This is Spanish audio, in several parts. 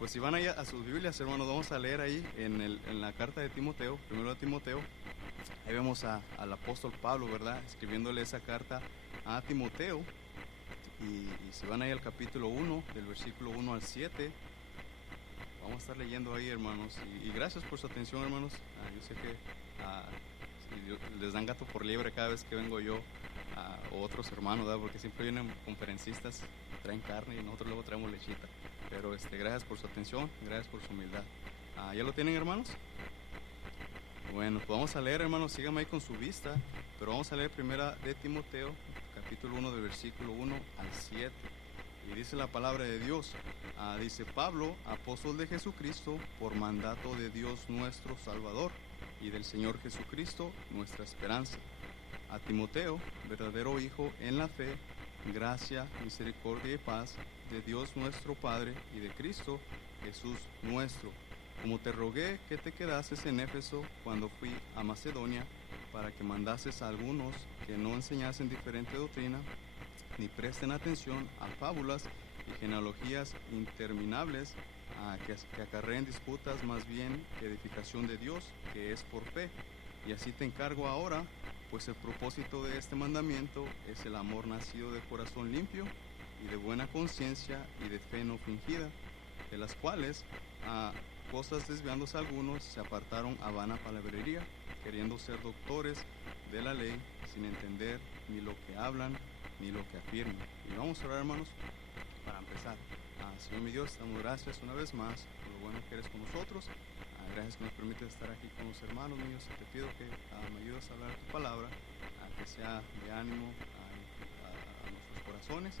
Pues si van ahí a sus Biblias, hermanos, vamos a leer ahí en la carta de Timoteo, primero de Timoteo. Ahí vemos al apóstol Pablo, ¿verdad? Escribiéndole esa carta a Timoteo. Y si van ahí al capítulo 1, del versículo 1 al 7, vamos a estar leyendo ahí, hermanos. Y gracias por su atención, hermanos. Yo sé que les dan gato por liebre cada vez que vengo yo, o otros hermanos, ¿verdad? Porque siempre vienen conferencistas, traen carne y nosotros luego traemos lechita. Pero gracias por su atención, gracias por su humildad. ¿Ya lo tienen, hermanos? Bueno, pues vamos a leer, hermanos, síganme ahí con su vista, pero vamos a leer primera de Timoteo, capítulo 1, del versículo 1 al 7. Y dice la palabra de Dios, dice: Pablo, apóstol de Jesucristo, por mandato de Dios nuestro Salvador y del Señor Jesucristo, nuestra esperanza. A Timoteo, verdadero hijo en la fe, gracia, misericordia y paz de Dios nuestro Padre y de Cristo Jesús nuestro. Como te rogué que te quedases en Éfeso cuando fui a Macedonia, para que mandases a algunos que no enseñasen diferente doctrina, ni presten atención a fábulas y genealogías interminables, que acarreen disputas más bien que edificación de Dios, que es por fe. Y así te encargo ahora, pues el propósito de este mandamiento es el amor nacido de corazón limpio y de buena conciencia y de fe no fingida, de las cuales cosas desviándose algunos se apartaron a vana palabrería, queriendo ser doctores de la ley, sin entender ni lo que hablan ni lo que afirman. Y vamos a orar, hermanos, para empezar. Señor mi Dios, damos gracias una vez más por lo bueno que eres con nosotros. Gracias que nos permites estar aquí con los hermanos míos. Te pido que me ayudes a hablar tu palabra, que sea de ánimo a nuestros corazones,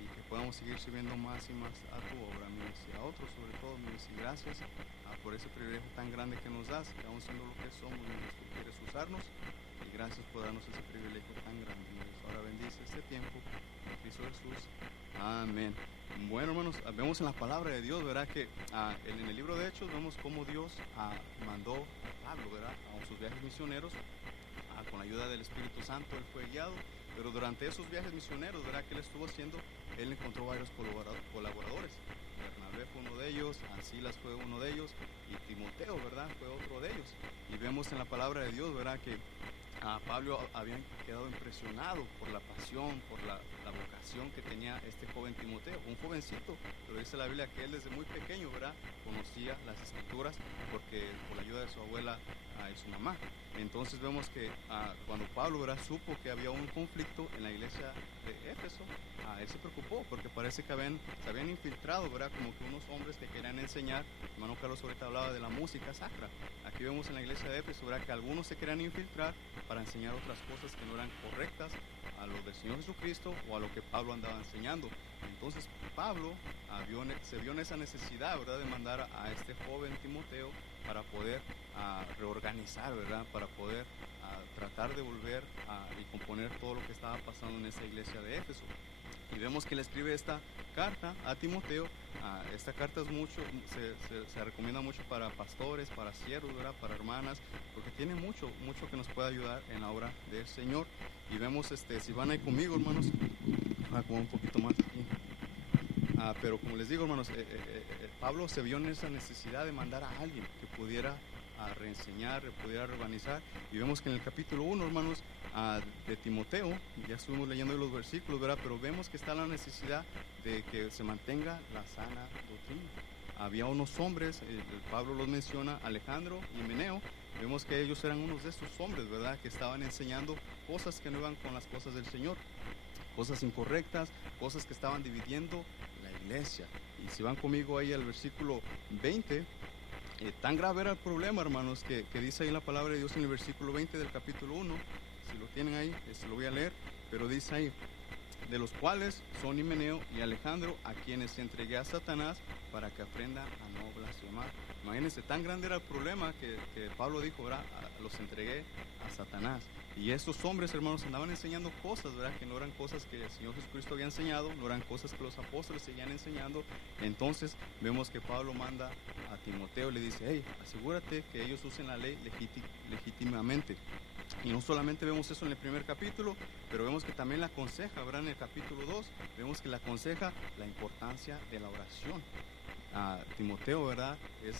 y que podamos seguir sirviendo más y más a tu obra, mi Dios, y a otros sobre todo, mi Dios. Y gracias por ese privilegio tan grande que nos das, que aún siendo lo que somos, mi Dios, tú quieres usarnos. Y gracias por darnos ese privilegio tan grande, mi Dios. Ahora bendice este tiempo en Cristo Jesús. Amén. Bueno, hermanos, vemos en la palabra de Dios, ¿verdad? Que en el libro de Hechos vemos cómo Dios mandó a Pablo, ¿verdad?, a sus viajes misioneros. Con la ayuda del Espíritu Santo él fue guiado, pero durante esos viajes misioneros, ¿verdad?, que él estuvo haciendo, él encontró varios colaboradores. Bernabé fue uno de ellos, Silas fue uno de ellos, y Timoteo, ¿verdad?, fue otro de ellos. Y vemos en la palabra de Dios, ¿verdad?, que Pablo había quedado impresionado por la pasión, por la vocación que tenía este joven Timoteo, un jovencito, pero dice la Biblia que él desde muy pequeño, ¿verdad?, conocía las escrituras, porque por la ayuda de su abuela y su mamá. Entonces vemos que cuando Pablo, ¿verdad?, supo que había un conflicto en la iglesia de Éfeso, él se preocupó, porque parece que se habían infiltrado, ¿verdad?, como que unos hombres que querían enseñar. Hermano Carlos ahorita hablaba de la música sacra. Aquí vemos en la iglesia de Éfeso, ¿verdad?, que algunos se querían infiltrar para enseñar otras cosas que no eran correctas a lo del Señor Jesucristo o a lo que Pablo andaba enseñando. Entonces Pablo se vio en esa necesidad, ¿verdad?, de mandar a este joven Timoteo para poder reorganizar, ¿verdad?, para poder tratar de volver y componer todo lo que estaba pasando en esa iglesia de Éfeso. Y vemos que le escribe esta carta a Timoteo. Esta carta es se recomienda mucho para pastores, para siervos, ¿verdad?, para hermanas, porque tiene mucho que nos puede ayudar en la obra del Señor. Y vemos, si van ahí conmigo, hermanos, como un poquito más aquí. Pero como les digo, hermanos, Pablo se vio en esa necesidad de mandar a alguien que pudiera reenseñar, que pudiera reorganizar. Y vemos que en el capítulo 1, hermanos, de Timoteo, ya estuvimos leyendo los versículos, ¿verdad?, pero vemos que está la necesidad de que se mantenga la sana doctrina. Había unos hombres, Pablo los menciona, Alejandro y Himeneo. Vemos que ellos eran unos de estos hombres, ¿verdad?, que estaban enseñando cosas que no iban con las cosas del Señor, cosas incorrectas, cosas que estaban dividiendo la iglesia. Y si van conmigo ahí al versículo 20, tan grave era el problema, hermanos, que dice ahí la palabra de Dios en el versículo 20 del capítulo 1. Si lo tienen ahí, lo voy a leer, pero dice ahí: de los cuales son Himeneo y Alejandro, a quienes entregué a Satanás para que aprenda a no blasfemar. Imagínense, tan grande era el problema que Pablo dijo, ¿verdad?, los entregué a Satanás. Y estos hombres, hermanos, andaban enseñando cosas, ¿verdad?, que no eran cosas que el Señor Jesucristo había enseñado, no eran cosas que los apóstoles seguían enseñando. Entonces vemos que Pablo manda a Timoteo y le dice: hey, asegúrate que ellos usen la ley legítimamente. Y no solamente vemos eso en el primer capítulo, pero vemos que también la aconseja, ¿verdad?, en el capítulo 2, vemos que la aconseja la importancia de la oración. Timoteo, ¿verdad? Es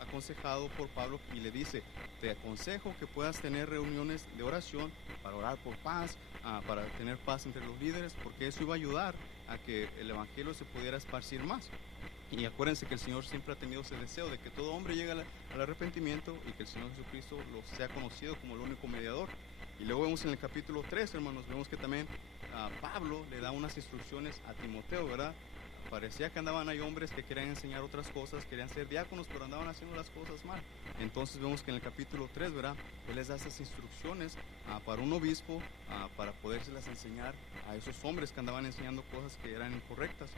aconsejado por Pablo y le dice, te aconsejo que puedas tener reuniones de oración para orar por paz, para tener paz entre los líderes, porque eso iba a ayudar a que el evangelio se pudiera esparcir más. Y acuérdense que el Señor siempre ha tenido ese deseo de que todo hombre llegue al arrepentimiento y que el Señor Jesucristo lo sea conocido como el único mediador. Y luego vemos en el capítulo 3, hermanos, vemos que también Pablo le da unas instrucciones a Timoteo, ¿verdad? Parecía que andaban ahí hombres que querían enseñar otras cosas, querían ser diáconos, pero andaban haciendo las cosas mal. Entonces vemos que en el capítulo 3, ¿verdad? Él les da esas instrucciones para un obispo, para podérselas enseñar a esos hombres que andaban enseñando cosas que eran incorrectas.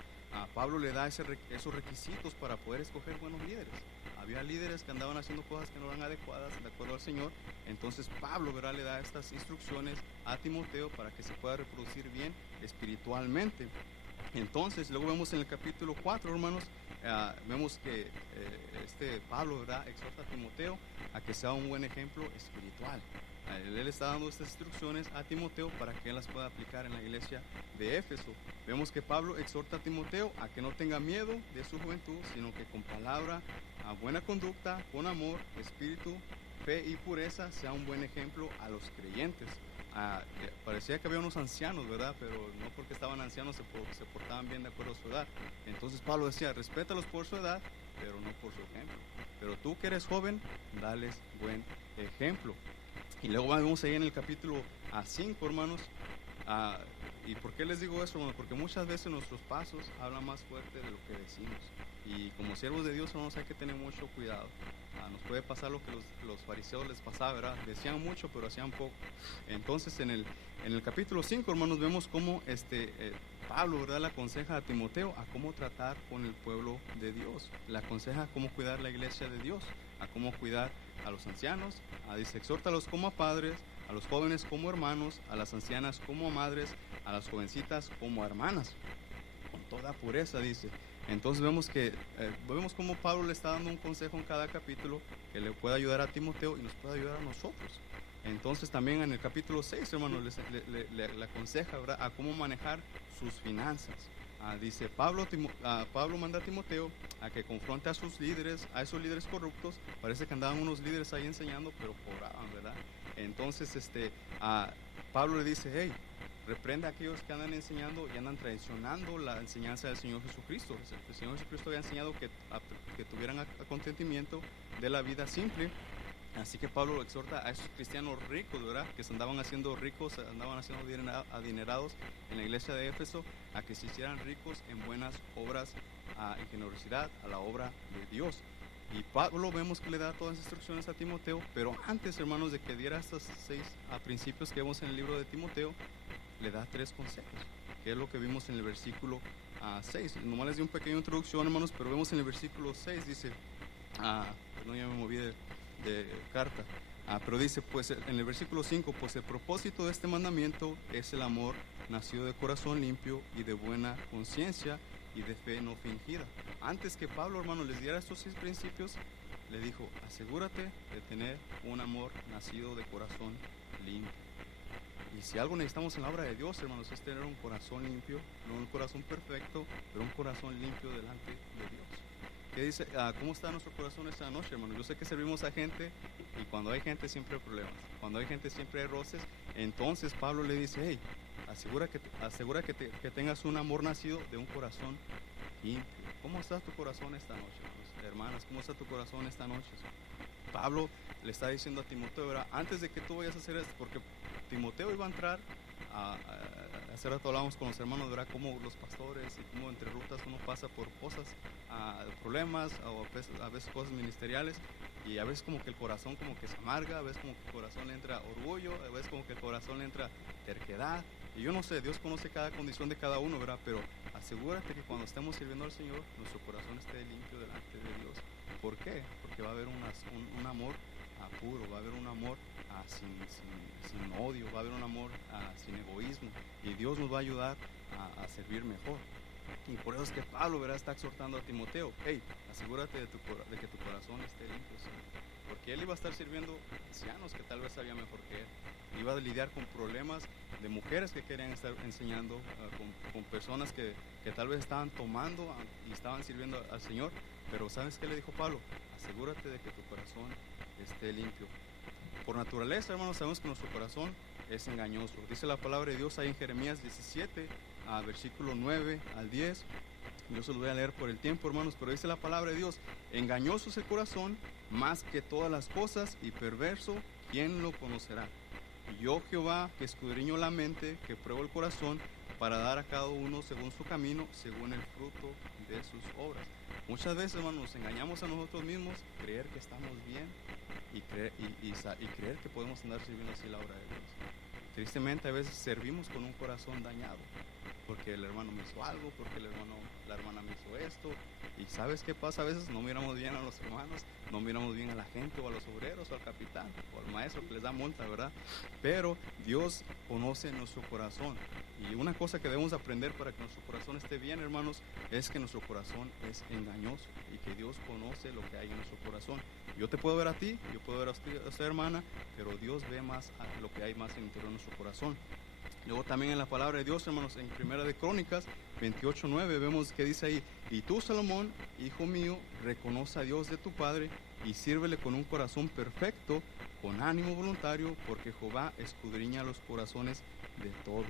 Pablo le da esos requisitos para poder escoger buenos líderes. Había líderes que andaban haciendo cosas que no eran adecuadas de acuerdo al Señor. Entonces Pablo, ¿verdad?, le da estas instrucciones a Timoteo para que se pueda reproducir bien espiritualmente. Entonces, luego vemos en el capítulo 4, hermanos, vemos que Pablo, ¿verdad?, exhorta a Timoteo a que sea un buen ejemplo espiritual. Él está dando estas instrucciones a Timoteo para que él las pueda aplicar en la iglesia de Éfeso. Vemos que Pablo exhorta a Timoteo a que no tenga miedo de su juventud, sino que con palabra, buena conducta, con amor, espíritu, fe y pureza sea un buen ejemplo a los creyentes. Parecía que había unos ancianos, ¿verdad? Pero no porque estaban ancianos se portaban bien de acuerdo a su edad. Entonces Pablo decía, respétalos por su edad, pero no por su ejemplo. Pero tú que eres joven, dales buen ejemplo. Y luego vamos ahí en el capítulo 5, hermanos. ¿Y por qué les digo eso, hermanos? Porque muchas veces nuestros pasos hablan más fuerte de lo que decimos. Y como siervos de Dios, hermanos, hay que tener mucho cuidado. Nos puede pasar lo que los fariseos les pasaba, ¿verdad? Decían mucho, pero hacían poco. Entonces, en el capítulo 5, hermanos, vemos cómo Pablo, ¿verdad?, le aconseja a Timoteo a cómo tratar con el pueblo de Dios. Le aconseja a cómo cuidar la iglesia de Dios, a cómo cuidar a los ancianos. Dice, exhórtalos como a padres, a los jóvenes como hermanos, a las ancianas como a madres, a las jovencitas como a hermanas, con toda pureza, dice. Entonces vemos cómo Pablo le está dando un consejo en cada capítulo que le puede ayudar a Timoteo y nos puede ayudar a nosotros. Entonces también en el capítulo 6, hermanos, le aconseja, ¿verdad?, a cómo manejar sus finanzas. Dice, Pablo manda a Timoteo a que confronte a sus líderes, a esos líderes corruptos. Parece que andaban unos líderes ahí enseñando, pero cobraban, ¿verdad? Entonces Pablo le dice, hey, reprende a aquellos que andan enseñando y andan traicionando la enseñanza del Señor Jesucristo. El Señor Jesucristo había enseñado que tuvieran acontentimiento de la vida simple. Así que Pablo exhorta a esos cristianos ricos, ¿verdad?, que se andaban haciendo ricos, andaban haciendo adinerados en la iglesia de Éfeso, a que se hicieran ricos en buenas obras, en generosidad a la obra de Dios. Y Pablo vemos que le da todas las instrucciones a Timoteo, pero antes, hermanos, de que diera estos 6 principios que vemos en el libro de Timoteo, le da 3 consejos, que es lo que vimos en el versículo 6. Nomás les di un pequeño introducción, hermanos, pero vemos en el versículo 6, dice, no, ya me moví de carta, pero dice, pues en el versículo 5, pues el propósito de este mandamiento es el amor nacido de corazón limpio y de buena conciencia y de fe no fingida. Antes que Pablo, hermano, les diera estos 6 principios, le dijo, asegúrate de tener un amor nacido de corazón limpio. Y si algo necesitamos en la obra de Dios, hermanos, es tener un corazón limpio, no un corazón perfecto, pero un corazón limpio delante de Dios. ¿Qué dice? ¿Cómo está nuestro corazón esta noche, hermano? Yo sé que servimos a gente y cuando hay gente siempre hay problemas. Cuando hay gente siempre hay roces. Entonces Pablo le dice, hey, asegura que tengas un amor nacido de un corazón limpio. ¿Cómo está tu corazón esta noche, hermanos? Hermanas, ¿cómo está tu corazón esta noche? Pablo le está diciendo a Timoteo, ¿verdad?, antes de que tú vayas a hacer esto, porque Timoteo iba a entrar hace rato hablábamos con los hermanos, ¿verdad?, cómo los pastores y cómo entre rutas uno pasa por cosas, problemas o a veces cosas ministeriales, y a veces como que el corazón como que se amarga, a veces como que el corazón le entra orgullo, a veces como que el corazón le entra terquedad, y yo no sé, Dios conoce cada condición de cada uno, ¿verdad?, pero asegúrate que cuando estemos sirviendo al Señor, nuestro corazón esté limpio delante de Dios. ¿Por qué? Porque va a haber un amor puro, va a haber un amor sin odio, va a haber un amor sin egoísmo, y Dios nos va a ayudar a servir mejor. Y por eso es que Pablo, ¿verdad?, está exhortando a Timoteo, hey, asegúrate de que tu corazón esté limpio, ¿sí? Porque él iba a estar sirviendo ancianos que tal vez sabía mejor que él, iba a lidiar con problemas de mujeres que querían estar enseñando, con personas que tal vez estaban tomando y estaban sirviendo al Señor, Pero ¿sabes qué le dijo Pablo? Asegúrate de que tu corazón esté limpio. Por naturaleza, hermanos, sabemos que nuestro corazón es engañoso. Dice la palabra de Dios ahí en Jeremías 17, versículo 9 al 10. Yo se los voy a leer por el tiempo, hermanos, pero dice la palabra de Dios: engañoso es el corazón más que todas las cosas y perverso, ¿quién lo conocerá? Y yo, Jehová, que escudriño la mente, que pruebo el corazón, para dar a cada uno según su camino, según el fruto de sus obras. Muchas veces, hermanos, nos engañamos a nosotros mismos, creer que estamos bien y creer que podemos andar sirviendo así la obra de Dios. Tristemente, a veces servimos con un corazón dañado, porque el hermano me hizo algo, porque la hermana me hizo esto. Y ¿sabes qué pasa? A veces no miramos bien a los hermanos, no miramos bien a la gente, o a los obreros, o al capitán, o al maestro que les da multa, ¿verdad? Pero Dios conoce nuestro corazón. Y una cosa que debemos aprender para que nuestro corazón esté bien, hermanos, es que nuestro corazón es engañoso y que Dios conoce lo que hay en nuestro corazón. Yo te puedo ver a ti, yo puedo ver a usted, hermana, pero Dios ve más a lo que hay más en el interior de nuestro corazón. Luego también en la palabra de Dios, hermanos, en Primera de Crónicas 28:9 vemos que dice ahí: y tú, Salomón, hijo mío, reconoce a Dios de tu Padre y sírvele con un corazón perfecto, con ánimo voluntario, porque Jehová escudriña los corazones de todos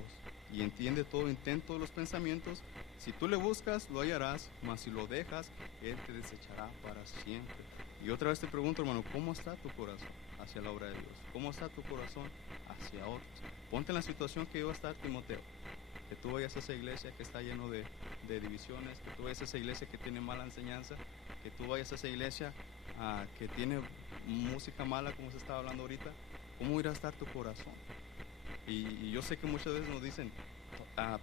y entiende todo intento de los pensamientos. Si tú le buscas, lo hallarás, mas si lo dejas, Él te desechará para siempre. Y otra vez te pregunto, hermano, ¿cómo está tu corazón hacia la obra de Dios? ¿Cómo está tu corazón hacia otros? Ponte en la situación que iba a estar Timoteo, que tú vayas a esa iglesia que está lleno de divisiones, que tú vayas a esa iglesia que tiene mala enseñanza, que tú vayas a esa iglesia que tiene música mala, como se estaba hablando ahorita. ¿Cómo irá a estar tu corazón? Y yo sé que muchas veces nos dicen,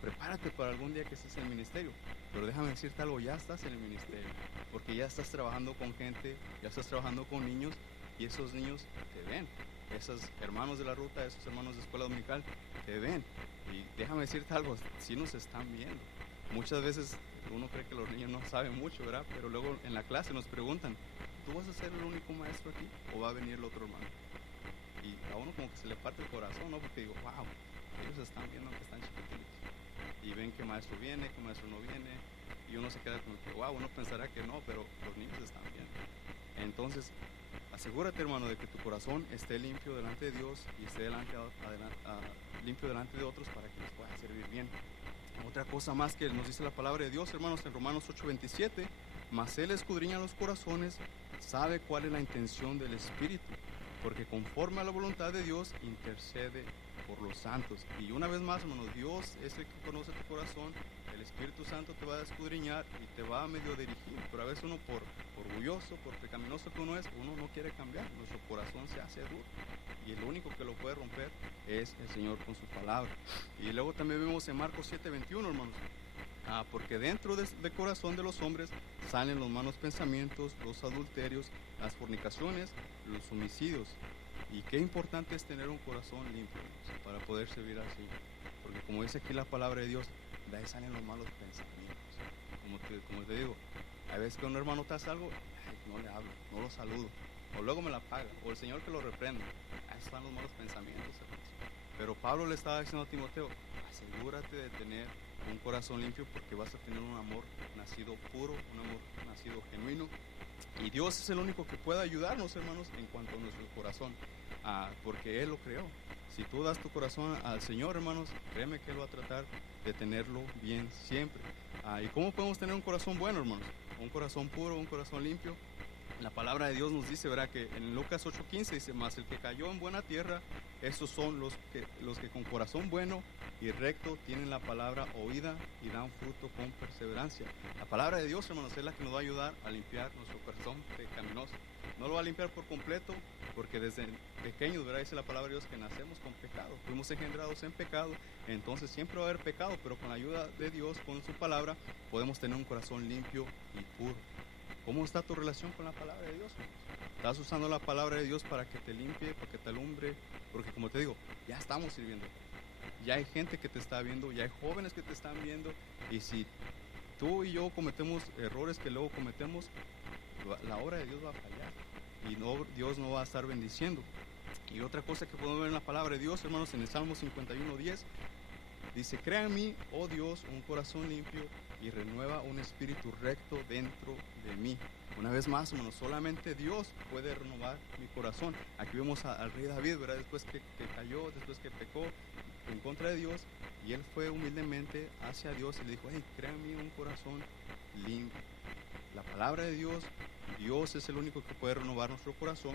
prepárate para algún día que estés en el ministerio, pero déjame decirte algo: ya estás en el ministerio, porque ya estás trabajando con gente, ya estás trabajando con niños, y esos niños te ven. Esos hermanos de la ruta, esos hermanos de escuela dominical te ven. Y déjame decirte algo: sí nos están viendo. Muchas veces uno cree que los niños no saben mucho, ¿verdad? Pero luego en la clase nos preguntan, ¿tú vas a ser el único maestro aquí o va a venir el otro hermano? Y a uno como que se le parte el corazón, ¿no? Porque digo, wow, ellos están viendo que están chiquititos y ven que maestro viene, que maestro no viene, y uno se queda como que, wow, uno pensará que no, pero los niños están viendo. Entonces, asegúrate, hermano, de que tu corazón esté limpio delante de Dios y esté limpio delante de otros, para que les pueda servir bien. Otra cosa más que nos dice la palabra de Dios, hermanos, en Romanos 8:27: mas Él escudriña los corazones, sabe cuál es la intención del Espíritu, porque conforme a la voluntad de Dios intercede por los santos. Y una vez más, hermanos, Dios es el que conoce tu corazón. El Espíritu Santo te va a escudriñar y te va a medio dirigir, pero a veces uno, por orgulloso, por pecaminoso que uno es, uno no quiere cambiar. Nuestro corazón se hace duro y el único que lo puede romper es el Señor con su palabra. Y luego también vemos en Marcos 7:21, hermanos, porque dentro del corazón de los hombres salen los malos pensamientos, los adulterios, las fornicaciones, los homicidios. Y qué importante es tener un corazón limpio, hermanos, para poder servir al Señor. Porque como dice aquí la palabra de Dios, de ahí salen los malos pensamientos. Como te digo, a veces que un hermano te hace algo, no le hablo, no lo saludo, o luego me la paga, o el Señor que lo reprenda. Ahí están los malos pensamientos, hermanos. Pero Pablo le estaba diciendo a Timoteo: asegúrate de tener un corazón limpio, porque vas a tener un amor nacido puro, un amor nacido genuino. Y Dios es el único que puede ayudarnos, hermanos, en cuanto a nuestro corazón, porque Él lo creó. Si tú das tu corazón al Señor, hermanos, créeme que Él va a tratar de tenerlo bien siempre. ¿Y cómo podemos tener un corazón bueno, hermanos? Un corazón puro, un corazón limpio. La palabra de Dios nos dice, ¿verdad?, que en Lucas 8:15 dice: mas el que cayó en buena tierra, estos son los que con corazón bueno y recto tienen la palabra oída y dan fruto con perseverancia. La palabra de Dios, hermanos, es la que nos va a ayudar a limpiar nuestro corazón pecaminoso. No lo va a limpiar por completo, porque desde pequeños, ¿verdad?, dice la palabra de Dios que nacemos con pecado, fuimos engendrados en pecado. Entonces siempre va a haber pecado, pero con la ayuda de Dios, con su palabra, podemos tener un corazón limpio y puro. ¿Cómo está tu relación con la palabra de Dios, hermanos? ¿Estás usando la palabra de Dios para que te limpie, para que te alumbre? Porque como te digo, ya estamos sirviendo. Ya hay gente que te está viendo, ya hay jóvenes que te están viendo. Y si tú y yo cometemos errores que luego cometemos, la obra de Dios va a fallar y Dios no va a estar bendiciendo. Y otra cosa que podemos ver en la palabra de Dios, hermanos, en el Salmo 51:10, dice: crea en mí, oh Dios, un corazón limpio y renueva un espíritu recto dentro de mí. Una vez más, hermanos, solamente Dios puede renovar mi corazón. Aquí vemos al rey David, ¿verdad? Después que cayó, después que pecó en contra de Dios, y él fue humildemente hacia Dios y le dijo, hey, créame un corazón limpio. La palabra de Dios, Dios es el único que puede renovar nuestro corazón.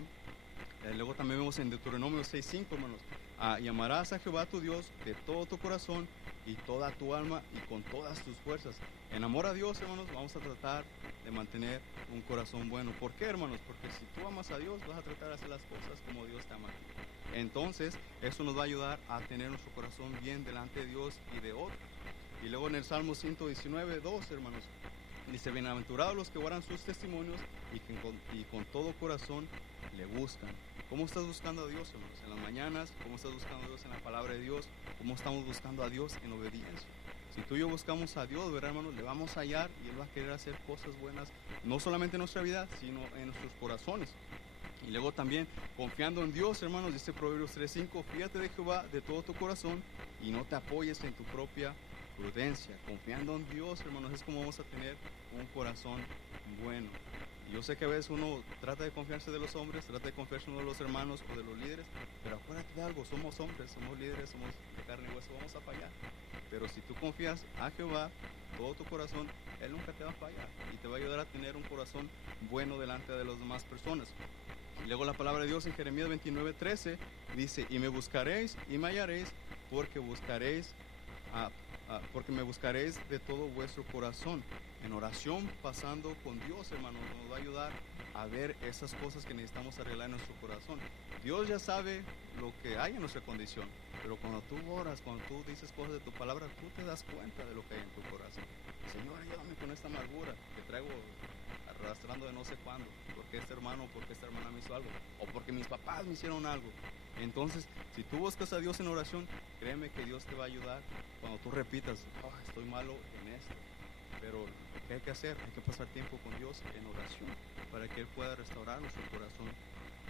Luego también vemos en Deuteronomio 6:5, hermanos, y amarás a Jehová tu Dios de todo tu corazón y toda tu alma y con todas tus fuerzas. En amor a Dios, hermanos, vamos a tratar de mantener un corazón bueno. ¿Por qué, hermanos? Porque si tú amas a Dios, vas a tratar de hacer las cosas como Dios te ama. Entonces, eso nos va a ayudar a tener nuestro corazón bien delante de Dios y de otros. Y luego en el Salmo 119:2, hermanos, dice, bienaventurados los que guardan sus testimonios y con todo corazón le buscan. ¿Cómo estás buscando a Dios, hermanos? En las mañanas, ¿cómo estás buscando a Dios en la palabra de Dios? ¿Cómo estamos buscando a Dios en obediencia? Si tú y yo buscamos a Dios, ¿verdad, hermanos? Le vamos a hallar y Él va a querer hacer cosas buenas, no solamente en nuestra vida, sino en nuestros corazones. Y luego también, confiando en Dios, hermanos, dice Proverbios 3:5, fíjate de Jehová de todo tu corazón y no te apoyes en tu propia prudencia. Confiando en Dios, hermanos, es como vamos a tener un corazón bueno. Y yo sé que a veces uno trata de confiarse de los hombres, trata de confiarse en uno de los hermanos o de los líderes, pero acuérdate de algo, somos hombres, somos líderes, somos de carne y hueso, vamos a fallar. Pero si tú confías a Jehová, todo tu corazón, Él nunca te va a fallar y te va a ayudar a tener un corazón bueno delante de las demás personas. Y luego la palabra de Dios en Jeremías 29:13 dice, y me buscaréis y me hallaréis, porque me buscaréis de todo vuestro corazón. En oración, pasando con Dios, hermanos, nos va a ayudar a ver esas cosas que necesitamos arreglar en nuestro corazón. Dios ya sabe lo que hay en nuestra condición, pero cuando tú oras, cuando tú dices cosas de tu palabra, tú te das cuenta de lo que hay en tu corazón. Señor, ayúdame con esta amargura que traigo arrastrando de no sé cuándo, porque este hermano, porque esta hermana me hizo algo, o porque mis papás me hicieron algo. Entonces, si tú buscas a Dios en oración, créeme que Dios te va a ayudar cuando tú repitas, oh, estoy malo en esto. Pero, ¿qué hay que hacer? Hay que pasar tiempo con Dios en oración para que Él pueda restaurar nuestro corazón.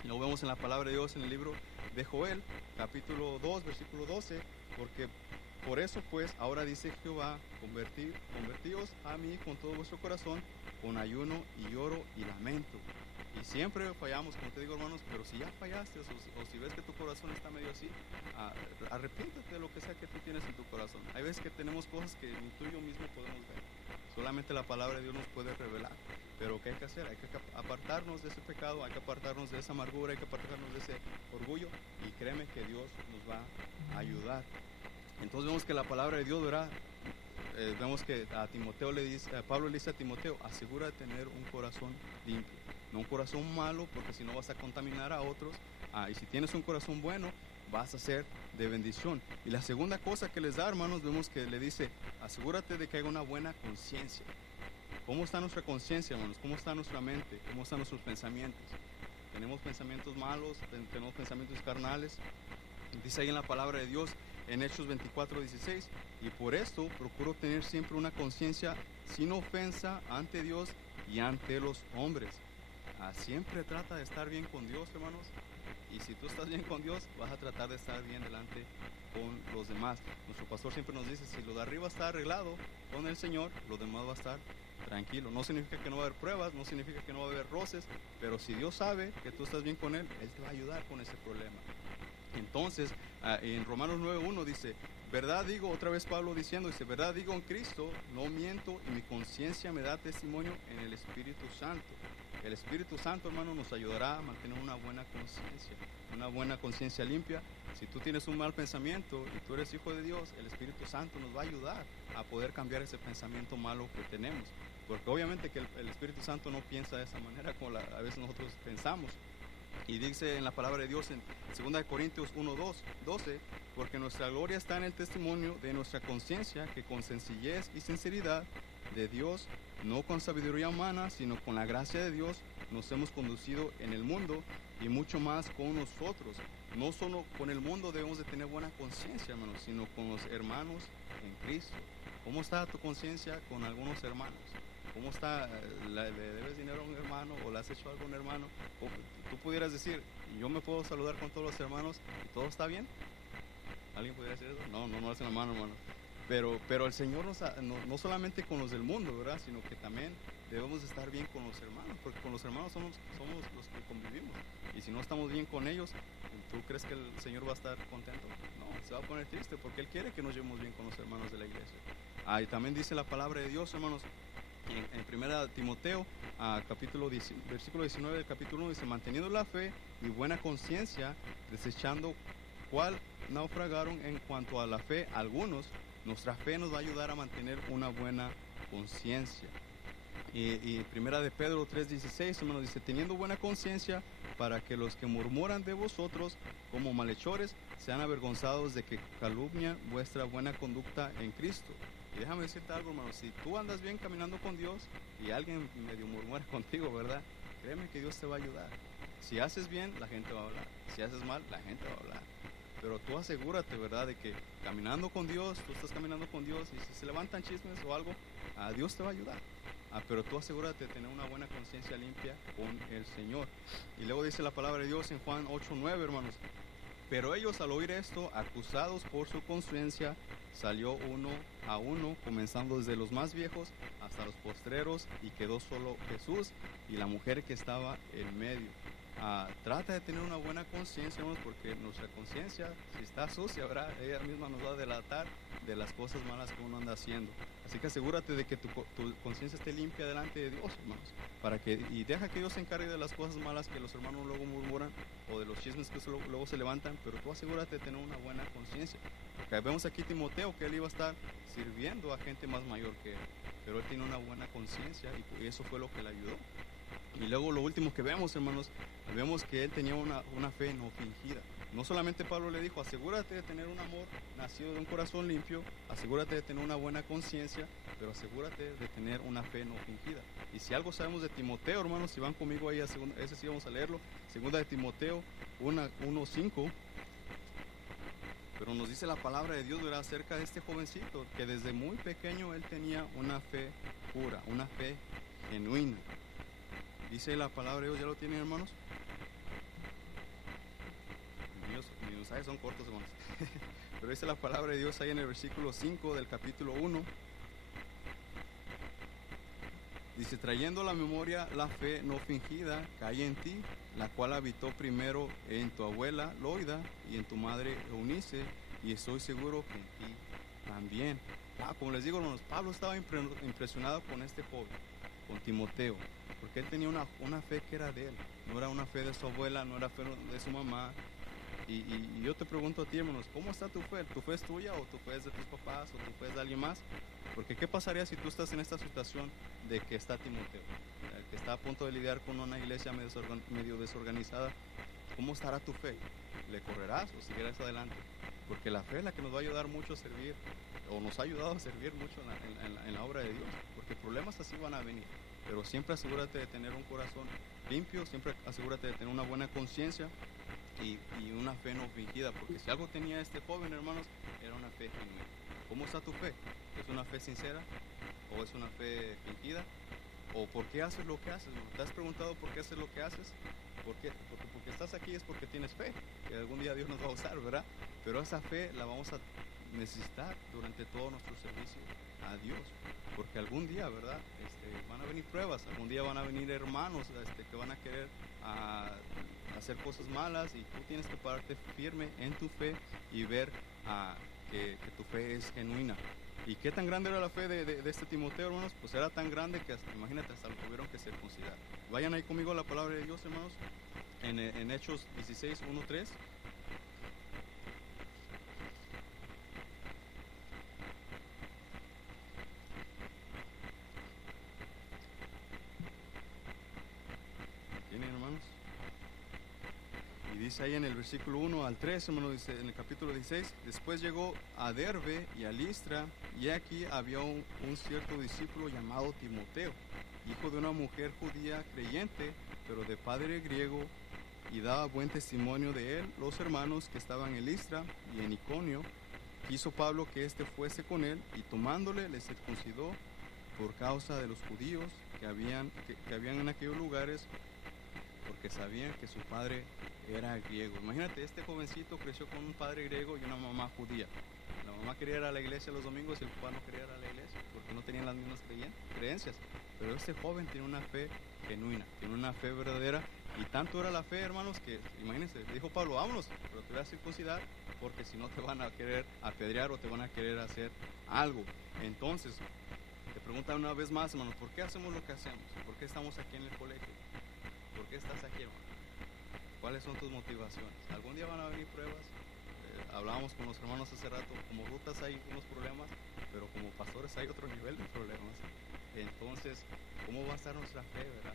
Lo vemos en la palabra de Dios en el libro de Joel, capítulo 2, versículo 12, porque por eso pues ahora dice Jehová, convertíos a mí con todo vuestro corazón, con ayuno y lloro y lamento. Y siempre fallamos, como te digo, hermanos, pero si ya fallaste o si ves que tu corazón está medio así, arrepiéntate de lo que sea que tú tienes en tu corazón. Hay veces que tenemos cosas que ni tú y yo mismo podemos ver. Solamente la palabra de Dios nos puede revelar. Pero ¿qué hay que hacer? Hay que apartarnos de ese pecado, hay que apartarnos de esa amargura, hay que apartarnos de ese orgullo, y créeme que Dios nos va a ayudar. Entonces vemos que la palabra de Dios, ¿verdad? Vemos que a Pablo le dice a Timoteo, asegura de tener un corazón limpio, no un corazón malo, porque si no vas a contaminar a otros. Y si tienes un corazón bueno, vas a ser de bendición. Y la segunda cosa que les da, hermanos, vemos que le dice, asegúrate de que haya una buena conciencia. ¿Cómo está nuestra conciencia, hermanos? ¿Cómo está nuestra mente? ¿Cómo están nuestros pensamientos? ¿Tenemos pensamientos malos? ¿Tenemos pensamientos carnales? Dice ahí en la palabra de Dios, en Hechos 24:16, y por esto procuro tener siempre una conciencia sin ofensa ante Dios y ante los hombres. Siempre trata de estar bien con Dios, hermanos. Y si tú estás bien con Dios, vas a tratar de estar bien delante con los demás. Nuestro pastor siempre nos dice, si lo de arriba está arreglado con el Señor, lo demás va a estar tranquilo. No significa que no va a haber pruebas, no significa que no va a haber roces, pero si Dios sabe que tú estás bien con Él, Él te va a ayudar con ese problema. Entonces, en Romanos 9:1 dice, verdad digo, otra vez Pablo diciendo, dice, verdad digo en Cristo, no miento, y mi conciencia me da testimonio en el Espíritu Santo. El Espíritu Santo, hermano, nos ayudará a mantener una buena conciencia limpia. Si tú tienes un mal pensamiento y tú eres hijo de Dios, el Espíritu Santo nos va a ayudar a poder cambiar ese pensamiento malo que tenemos. Porque obviamente que el Espíritu Santo no piensa de esa manera como a veces nosotros pensamos. Y dice en la palabra de Dios en 2 Corintios 1:12, porque nuestra gloria está en el testimonio de nuestra conciencia, que con sencillez y sinceridad de Dios, no con sabiduría humana, sino con la gracia de Dios, nos hemos conducido en el mundo, y mucho más con nosotros. No solo con el mundo debemos de tener buena conciencia, hermanos, sino con los hermanos en Cristo. ¿Cómo está tu conciencia con algunos hermanos? ¿Cómo está? ¿Le debes dinero a un hermano o le has hecho algo a un hermano? O tú pudieras decir, yo me puedo saludar con todos los hermanos y todo está bien. ¿Alguien pudiera decir eso? No hacen la mano, hermano. Pero el Señor no solamente con los del mundo, ¿verdad? Sino que también debemos estar bien con los hermanos, porque con los hermanos somos los que convivimos. Y si no estamos bien con ellos, ¿tú crees que el Señor va a estar contento? No, se va a poner triste, porque Él quiere que nos llevemos bien con los hermanos de la iglesia. Y también dice la palabra de Dios, hermanos, en 1 Timoteo, versículo 19 del capítulo 1, dice: manteniendo la fe y buena conciencia, desechando cuál naufragaron en cuanto a la fe algunos. Nuestra fe nos va a ayudar a mantener una buena conciencia. Y primera de Pedro 3:16, hermanos, dice: teniendo buena conciencia, para que los que murmuran de vosotros como malhechores sean avergonzados de que calumnian vuestra buena conducta en Cristo. Y déjame decirte algo, hermano, si tú andas bien caminando con Dios y alguien medio murmura contigo, ¿verdad? Créeme que Dios te va a ayudar. Si haces bien, la gente va a hablar. Si haces mal, la gente va a hablar. Pero tú asegúrate, ¿verdad?, de que caminando con Dios, tú estás caminando con Dios, y si se levantan chismes o algo, Dios te va a ayudar. Pero tú asegúrate de tener una buena conciencia limpia con el Señor. Y luego dice la palabra de Dios en Juan 8:9, hermanos: pero ellos, al oír esto, acusados por su conciencia, salió uno a uno, comenzando desde los más viejos hasta los postreros, y quedó solo Jesús y la mujer que estaba en medio. Trata de tener una buena conciencia, hermanos, porque nuestra conciencia, si está sucia, ¿verdad?, ella misma nos va a delatar de las cosas malas que uno anda haciendo. Así que asegúrate de que tu conciencia esté limpia delante de Dios, hermanos, y deja que Dios se encargue de las cosas malas que los hermanos luego murmuran, o de los chismes que luego se levantan, pero tú asegúrate de tener una buena conciencia. Porque vemos aquí Timoteo, que él iba a estar sirviendo a gente más mayor que él, pero él tiene una buena conciencia, y eso fue lo que le ayudó. Y luego lo último que vemos, hermanos, vemos que él tenía una fe no fingida. No solamente Pablo le dijo: asegúrate de tener un amor nacido de un corazón limpio, asegúrate de tener una buena conciencia, pero asegúrate de tener una fe no fingida. Y si algo sabemos de Timoteo, hermanos, si van conmigo ahí, ese sí vamos a leerlo, segunda de Timoteo 1:5. Pero nos dice la palabra de Dios, ¿verdad?, acerca de este jovencito, que desde muy pequeño él tenía una fe pura, una fe genuina. Dice la palabra de Dios, ¿ya lo tienen, hermanos? Mis mensajes son cortos, hermanos. Pero dice la palabra de Dios ahí en el versículo 5 del capítulo 1. Dice: trayendo a la memoria la fe no fingida que hay en ti, la cual habitó primero en tu abuela Loida y en tu madre Eunice, y estoy seguro que en ti también. Como les digo, hermanos, Pablo estaba impresionado con este joven, con Timoteo, porque él tenía una fe que era de él, no era una fe de su abuela, no era fe de su mamá. Y yo te pregunto a ti, hermanos, ¿cómo está tu fe? ¿Tu fe es tuya, o tu fe es de tus papás, o tu fe es de alguien más? Porque ¿qué pasaría si tú estás en esta situación de que está Timoteo, que está a punto de lidiar con una iglesia medio desorganizada? ¿Cómo estará tu fe? ¿Le correrás o seguirás adelante? Porque la fe es la que nos va a ayudar mucho a servir, o nos ha ayudado a servir mucho en la obra de Dios, porque problemas así van a venir. Pero siempre asegúrate de tener un corazón limpio, siempre asegúrate de tener una buena conciencia y una fe no fingida, porque si algo tenía este joven, hermanos, era una fe genuina. ¿Cómo está tu fe? ¿Es una fe sincera o es una fe fingida? ¿O por qué haces lo que haces? ¿Te has preguntado por qué haces lo que haces? Porque estás aquí es porque tienes fe, que algún día Dios nos va a usar, ¿verdad? Pero esa fe la vamos a necesitar durante todo nuestro servicio a Dios, porque algún día, ¿verdad?, van a venir pruebas, algún día van a venir hermanos que van a querer hacer cosas malas, y tú tienes que pararte firme en tu fe y ver que tu fe es genuina. ¿Y qué tan grande era la fe de este Timoteo, hermanos? Pues era tan grande que imagínate, hasta lo tuvieron que circuncidar. Vayan ahí conmigo a la palabra de Dios, hermanos, en Hechos 16:1-3. ¿Tienen, hermanos? Y dice ahí en el versículo 1-3, hermanos, dice en el capítulo 16: después llegó a Derbe y a Listra, y aquí había un cierto discípulo llamado Timoteo, hijo de una mujer judía creyente, pero de padre griego, y daba buen testimonio de él los hermanos que estaban en Listra y en Iconio. Quiso Pablo que éste fuese con él, y tomándole le circuncidó por causa de los judíos que habían en aquellos lugares, porque sabían que su padre era griego. Imagínate, este jovencito creció con un padre griego y una mamá judía. La mamá quería ir a la iglesia los domingos y el papá no quería ir a la iglesia porque no tenían las mismas creencias. Pero este joven tiene una fe genuina, tiene una fe verdadera, y tanto era la fe, hermanos, que imagínense, dijo Pablo, vámonos, pero te voy a circuncidar porque si no te van a querer apedrear o te van a querer hacer algo. Entonces, te preguntan una vez más, hermanos, ¿por qué hacemos lo que hacemos? ¿Por qué estamos aquí en el colegio? ¿Por qué estás aquí, hermano? ¿Cuáles son tus motivaciones? ¿Algún día van a venir pruebas? Hablábamos con los hermanos hace rato, como rutas hay unos problemas, pero como pastores hay otro nivel de problemas. Entonces, ¿cómo va a estar nuestra fe, verdad?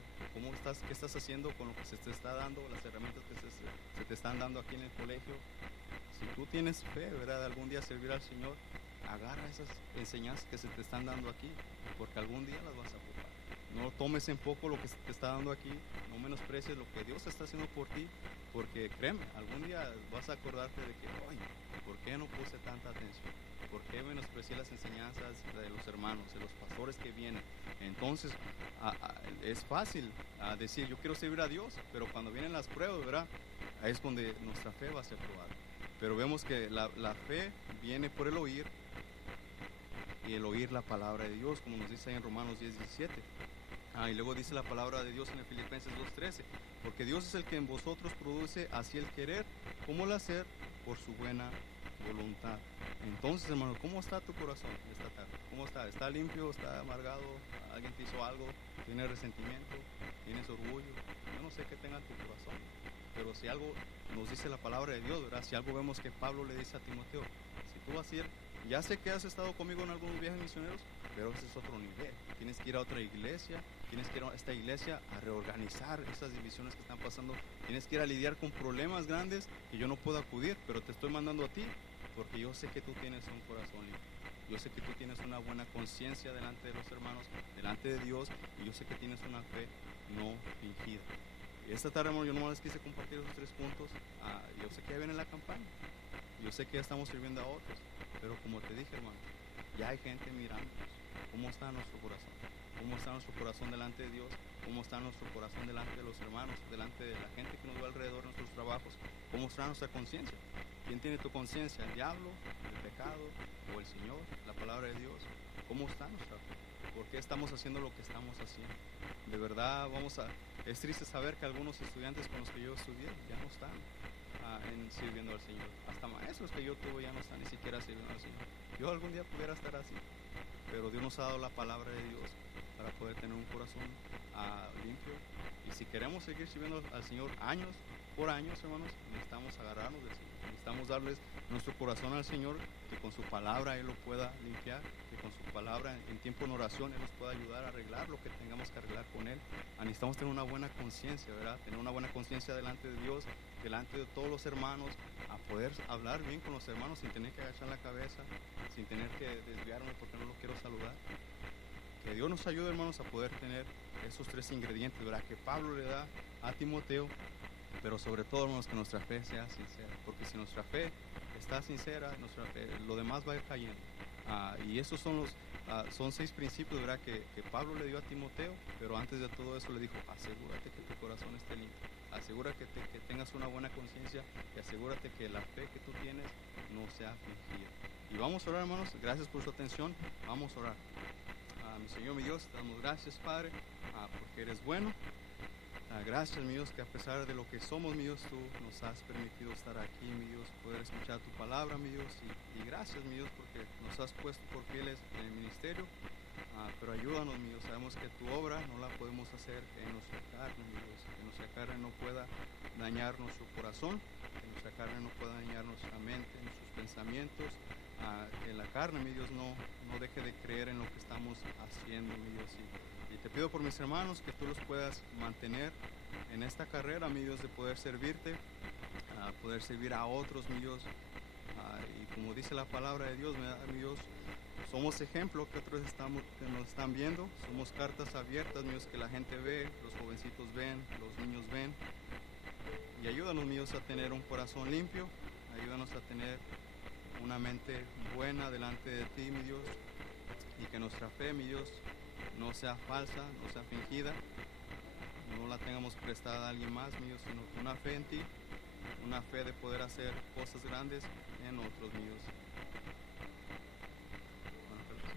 ¿Qué estás haciendo con lo que se te está dando, las herramientas que se te están dando aquí en el colegio? Si tú tienes fe, ¿verdad?, de algún día servir al Señor, agarra esas enseñanzas que se te están dando aquí, porque algún día las vas a ocupar. No tomes en poco lo que se te está dando aquí, no menosprecies lo que Dios está haciendo por ti, porque créeme, algún día vas a acordarte de que, oye, ¿por qué no puse tanta atención? ¿Por qué menosprecié las enseñanzas de los hermanos, de los pastores que vienen? Entonces, es fácil decir, yo quiero servir a Dios, pero cuando vienen las pruebas, ¿verdad?, ahí es donde nuestra fe va a ser probada. Pero vemos que la fe viene por el oír, y el oír la palabra de Dios, como nos dice ahí en Romanos 10:17. Y luego dice la palabra de Dios en el Filipenses 2:13, porque Dios es el que en vosotros produce así el querer como el hacer por su buena voluntad. Entonces, hermano, ¿cómo está tu corazón esta tarde? ¿Cómo está? ¿Está limpio? ¿Está amargado? ¿Alguien te hizo algo? ¿Tienes resentimiento? ¿Tienes orgullo? Yo no sé qué tenga tu corazón, pero si algo nos dice la palabra de Dios, ¿verdad? Si algo vemos que Pablo le dice a Timoteo, si tú vas a ir, ya sé que has estado conmigo en algunos viajes misioneros, pero ese es otro nivel. Tienes que ir a otra iglesia, tienes que ir a esta iglesia a reorganizar esas divisiones que están pasando, tienes que ir a lidiar con problemas grandes que yo no puedo acudir, pero te estoy mandando a ti, porque yo sé que tú tienes un corazón limpio. Yo sé que tú tienes una buena conciencia delante de los hermanos, delante de Dios, y yo sé que tienes una fe no fingida. Esta tarde, hermano, yo nomás les quise compartir esos 3 puntos. Yo sé que ya viene la campaña, yo sé que ya estamos sirviendo a otros, pero como te dije, hermano, ya hay gente mirando cómo está nuestro corazón, cómo está nuestro corazón delante de Dios, cómo está nuestro corazón delante de los hermanos, delante de la gente que nos ve alrededor de nuestros trabajos, cómo está nuestra conciencia. ¿Quién tiene tu conciencia? ¿El diablo, el pecado o el Señor, la palabra de Dios? ¿Cómo está nuestra fe? ¿Por qué estamos haciendo lo que estamos haciendo? De verdad, es triste saber que algunos estudiantes con los que yo estudié ya no están sirviendo al Señor. Hasta maestros que yo tuve ya no están ni siquiera sirviendo al Señor. Yo algún día pudiera estar así, pero Dios nos ha dado la palabra de Dios para poder tener un corazón limpio. Y si queremos seguir sirviendo al Señor años por años, hermanos, necesitamos agarrarnos del Señor. Necesitamos darles nuestro corazón al Señor, que con su palabra Él lo pueda limpiar, que con su palabra en tiempo en oración Él nos pueda ayudar a arreglar lo que tengamos que arreglar con Él. Necesitamos tener una buena conciencia, ¿verdad? Tener una buena conciencia delante de Dios, delante de todos los hermanos, a poder hablar bien con los hermanos sin tener que agachar la cabeza, sin tener que desviarme porque no los quiero saludar. Que Dios nos ayude, hermanos, a poder tener esos 3 ingredientes, ¿verdad?, que Pablo le da a Timoteo, pero sobre todo, hermanos, que nuestra fe sea sincera, porque si nuestra fe está sincera, lo demás va a ir cayendo. Y esos son 6 principios, ¿verdad?, que Pablo le dio a Timoteo, pero antes de todo eso le dijo, asegúrate que tu corazón esté limpio, asegúrate que tengas una buena conciencia y asegúrate que la fe que tú tienes no sea fingida. Y vamos a orar, hermanos, gracias por su atención, vamos a orar. Mi Señor, mi Dios, te damos gracias, Padre, porque eres bueno. Gracias, mi Dios, que a pesar de lo que somos, mi Dios, tú nos has permitido estar aquí, mi Dios, poder escuchar tu palabra, mi Dios, y gracias, mi Dios, porque nos has puesto por fieles en el ministerio, pero ayúdanos, mi Dios, sabemos que tu obra no la podemos hacer en nuestra carne, mi Dios, que nuestra carne no pueda dañar nuestro corazón, que nuestra carne no pueda dañar nuestra mente, nuestros pensamientos, que la carne, mi Dios, no deje de creer en lo que estamos haciendo, mi Dios, y te pido por mis hermanos que tú los puedas mantener en esta carrera, mi Dios, de poder servirte, poder servir a otros, mi Dios, y como dice la palabra de Dios, mi Dios, somos ejemplo que otros que nos están viendo, somos cartas abiertas, mi Dios, que la gente ve, los jovencitos ven, los niños ven, y ayúdanos, mi Dios, a tener un corazón limpio, ayúdanos a tener una mente buena delante de ti, mi Dios, y que nuestra fe, mi Dios, no sea falsa, no sea fingida. no la tengamos prestada a alguien más, mi Dios, sino una fe en ti, una fe de poder hacer cosas grandes en otros, mi Dios.